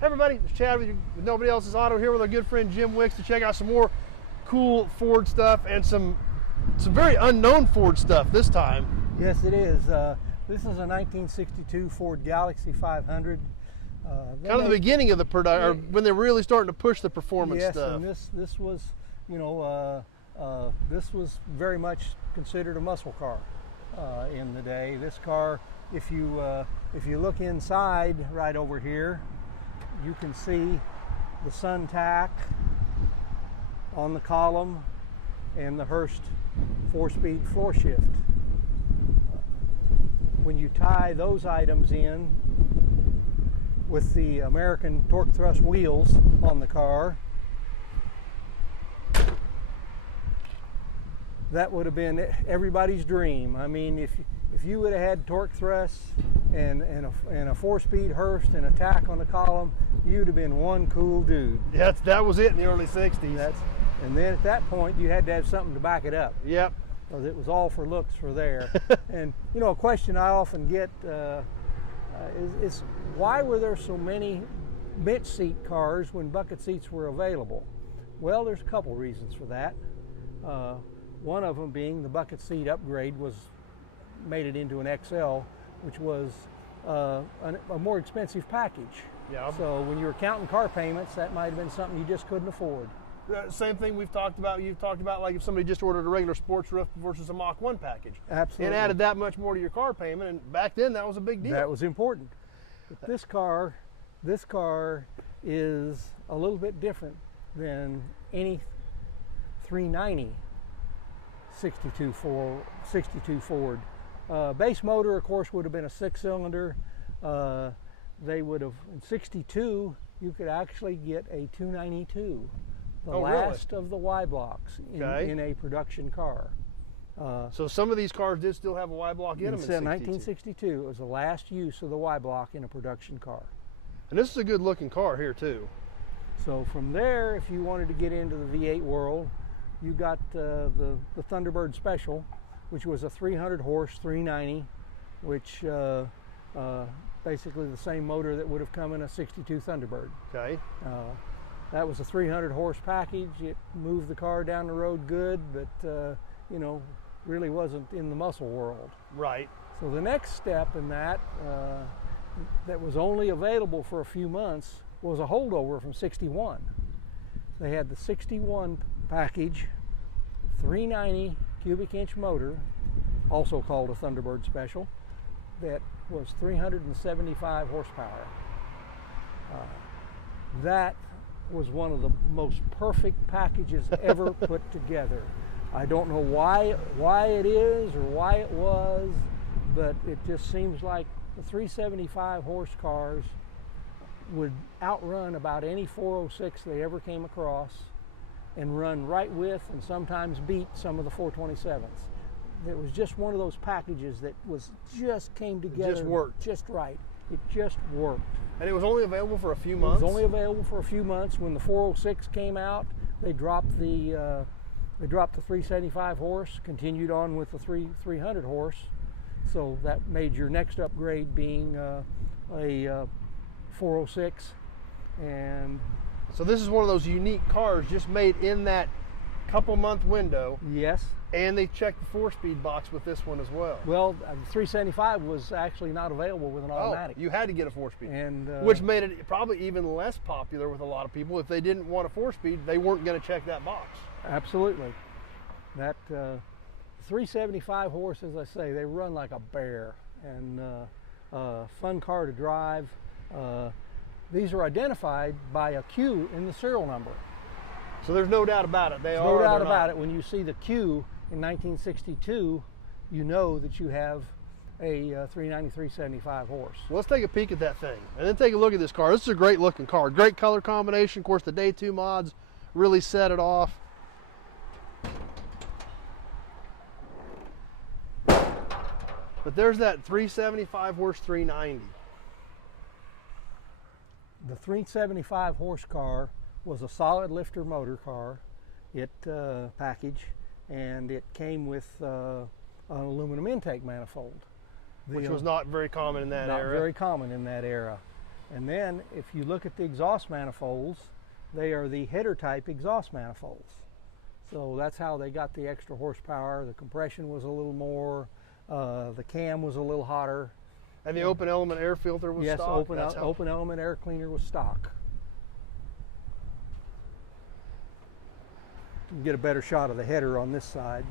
Hey everybody, it's Chad with Nobody Else's Auto here with our good friend Jim Wicks to check out some more cool Ford stuff and some very unknown Ford stuff this time. Yes, it is. This is a 1962 Ford Galaxie 500. Kind of the beginning of the product, or when they're really starting to push the performance stuff. Yes, and this was, this was very much considered a muscle car in the day. This car, if you look inside right over here, you can see the sun tack on the column and the Hurst 4-speed floor shift. When you tie those items in with the American torque thrust wheels on the car, that would have been everybody's dream. I mean, if you would have had torque thrusts and a 4-speed Hurst and a tack on the column, you'd have been one cool dude. That was it in the early 60s. And then at that point, you had to have something to back it up. Yep. Because it was all for looks for there. And a question I often get is why were there so many bench seat cars when bucket seats were available? Well, there's a couple reasons for that. One of them being the bucket seat upgrade made it into an XL, which was a more expensive package. Yeah. So when you were counting car payments, that might have been something you just couldn't afford. Same thing we've talked about. You've talked about, like if somebody just ordered a regular sports roof versus a Mach 1 package. Absolutely. And added that much more to your car payment, and back then that was a big deal. That was important. But this car is a little bit different than any 390 62 Ford. Base motor, of course, would have been a 6-cylinder. They would have, in 62, you could actually get a 292, the last of the Y blocks in a production car. So some of these cars did still have a Y block in them in 1962. It was the last use of the Y block in a production car. And this is a good looking car here too. So from there, if you wanted to get into the V8 world, you got the Thunderbird Special, which was a 300 horse 390, which basically the same motor that would have come in a 62 Thunderbird. Okay. That was a 300 horse package. It moved the car down the road good, but really wasn't in the muscle world. Right. So the next step in that was only available for a few months was a holdover from 61. They had the 61 package, 390 cubic inch motor, also called a Thunderbird Special, that was 375 horsepower. That was one of the most perfect packages ever put together. I don't know why it is or why it was, but it just seems like the 375 horse cars would outrun about any 406 they ever came across and run right with and sometimes beat some of the 427s. It was just one of those packages that just came together. Just worked. Just right. It just worked. And it was only available for a few months? It was only available for a few months. When the 406 came out, they dropped the 375 horse, continued on with the 300 horse. So that made your next upgrade being a 406. And so this is one of those unique cars just made in that couple-month window. Yes. And they checked the 4-speed box with this one as well. Well, the 375 was actually not available with an automatic. Oh, you had to get a 4-speed. And which made it probably even less popular with a lot of people. If they didn't want a 4-speed, they weren't going to check that box. Absolutely. That 375 horse, as I say, they run like a bear, and fun car to drive. These are identified by a Q in the serial number. So there's no doubt about it. There's no doubt about it. When you see the Q in 1962, you know that you have a 390 375 horse. Well, let's take a peek at that thing and then take a look at this car. This is a great looking car. Great color combination. Of course, the Day 2 mods really set it off. But there's that 375 horse 390. The 375 horse car was a solid lifter motor car. It package, and it came with an aluminum intake manifold. Which was not very common in that era. Not very common in that era. And then if you look at the exhaust manifolds, they are the header type exhaust manifolds. So that's how they got the extra horsepower. The compression was a little more, the cam was a little hotter. And the open element air filter was stock? Yes, open element air cleaner was stock. You can get a better shot of the header on this side.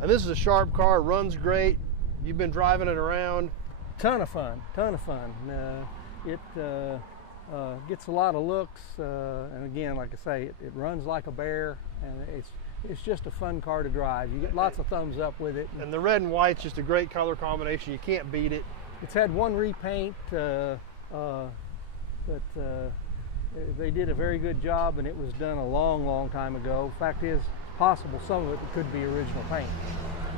And this is a sharp car, runs great. You've been driving it around. Ton of fun, ton of fun. It gets a lot of looks, and again, like I say, it runs like a bear, and it's just a fun car to drive. You get lots of thumbs up with it. And the red and white's just a great color combination. You can't beat it. It's had one repaint, but they did a very good job, and it was done a long, long time ago. Fact is, it's possible some of it could be original paint.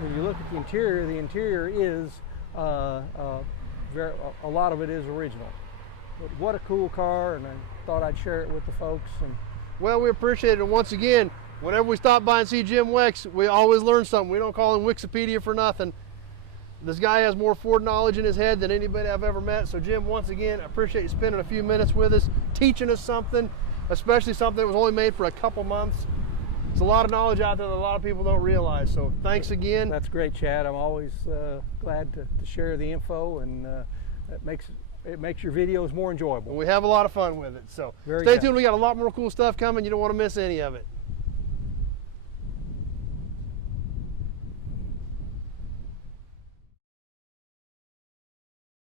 When you look at the interior is a lot of it is original. But what a cool car, and I thought I'd share it with the folks. And well, we appreciate it. And once again, whenever we stop by and see Jim Wicks, we always learn something. We don't call him Wikipedia for nothing. This guy has more Ford knowledge in his head than anybody I've ever met. So Jim, once again, I appreciate you spending a few minutes with us, teaching us something, especially something that was only made for a couple months. There's a lot of knowledge out there that a lot of people don't realize. So thanks again. That's great, Chad. I'm always glad to share the info, and it makes your videos more enjoyable. We have a lot of fun with it. So Very stay good. tuned. We got a lot more cool stuff coming. You don't want to miss any of it.